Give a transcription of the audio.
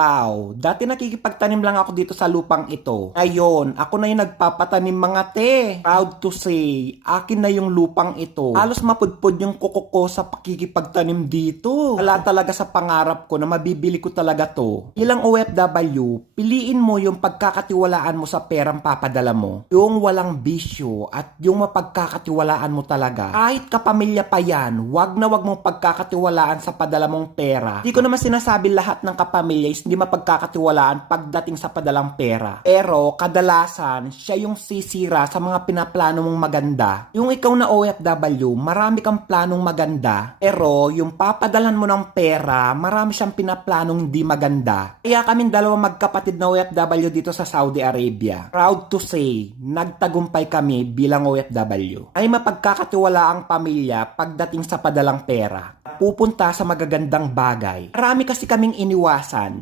Wow, dati nakikipagtanim lang ako dito sa lupang ito. Ngayon, ako na yung nagpapatanim mga te. Proud to say, akin na yung lupang ito. Halos mapudpod yung kuko ko sa pakikipagtanim dito. Wala talaga sa pangarap ko na mabibili ko talaga to. Ilang OFW, piliin mo yung pagkakatiwalaan mo sa perang papadala mo. Yung walang bisyo at yung mapagkakatiwalaan mo talaga. Kahit kapamilya pa yan, wag na wag mong pagkakatiwalaan sa padala mong pera. Hindi ko naman sinasabi lahat ng kapamilya is hindi mapagkakatiwalaan pagdating sa padalang pera. Pero kadalasan, siya yung sisira sa mga pinaplano mong maganda. Yung ikaw na OFW, marami kang planong maganda. Pero yung papadalan mo ng pera, marami siyang pinaplanong hindi maganda. Kaya kaming dalawa magkapatid na OFW dito sa Saudi Arabia. Proud to say, nagtagumpay kami bilang OFW. Ay mapagkakatiwala ang pamilya pagdating sa padalang pera. Pupunta sa magagandang bagay. Marami kasi kaming iniwasan.